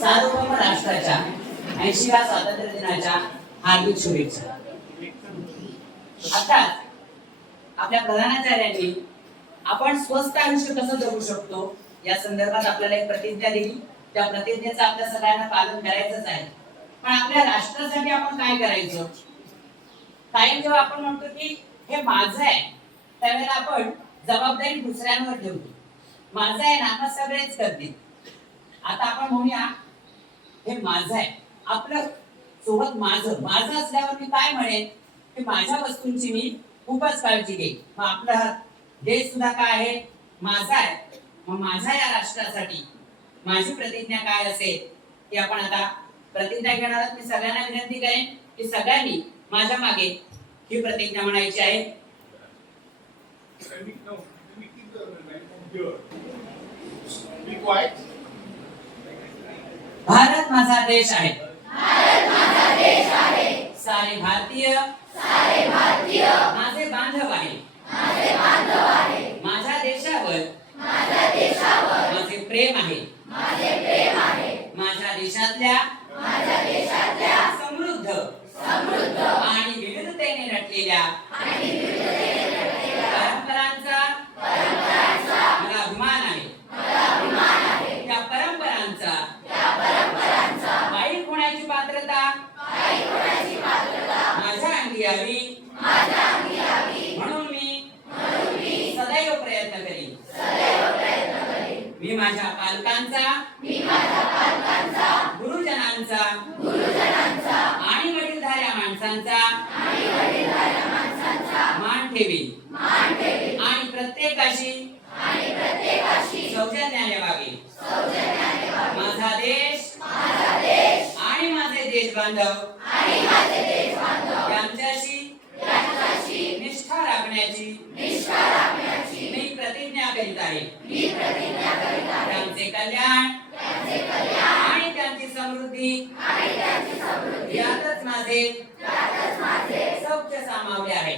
सार्वभौम राष्ट्राच्या 80व्या स्वातंत्र्य दिनाच्या हार्दिक शुभेच्छा. आता आपल्या प्रधानाचार्यांनी आपण स्वस्थ आयुष्य कसं जगू शकतो या संदर्भात आपल्याला एक प्रतिज्ञा दिली. त्या प्रतिज्ञेचं आपल्या सगळ्यांना पालन करायचंच आहे. पण आपल्या राष्ट्रासाठी आपण काय करायचं? कायम जेव्हा आपण म्हणतो की हे माझं आहे, त्यावेळेला आपण जबाबदारी दुसऱ्यांवर ठेवतो. माझं आहे ना, मग सगळेच करतील. आता आपण म्हणूया हे माझं आहे, आपलं सोबत माझं माझं असल्यावर मी काय म्हणेन की माझ्या वस्तूंची मी खूपच काळजी घेईन. मग आपला देश सुद्धा काय आहे, माझा आहे. मग माझ्या या राष्ट्रासाठी माझी प्रतिज्ञा काय असेल ते आपण आता प्रतिज्ञा घेणार आहोत. मी सगळ्यांना विनंती करेन की सगळ्यांनी माझ्या मागे ही प्रतिज्ञा म्हणायची आहे. भारत माझा देश आहे. सारे भारतीय माझे बांधव आहे. माझ्या देशावर माझे प्रेम आहे. माझ्या देशातल्या समृद्ध आणि विविधतेने नटलेल्या परंपरांचा मला अभिमान आहे. त्या परंपरांचा माईक होण्याची पात्रता माझ्या अंगी यावी म्हणून मी सदैव प्रयत्न करीन. मी माझ्या पालकांचा, गुरुजनांचा आणि वडीलधाऱ्या माणसांचा मान ठेवीन आणि प्रत्येकाशी सौजन्याने वागेन. माझा देश आणि माझे देश बांधव यांच्याशी निष्ठा राखण्याची मी प्रतिज्ञा करीत आहे. त्यांचे कल्याण आणि त्यांची समृद्धी यातच माझे सौख्य सामावले आहे.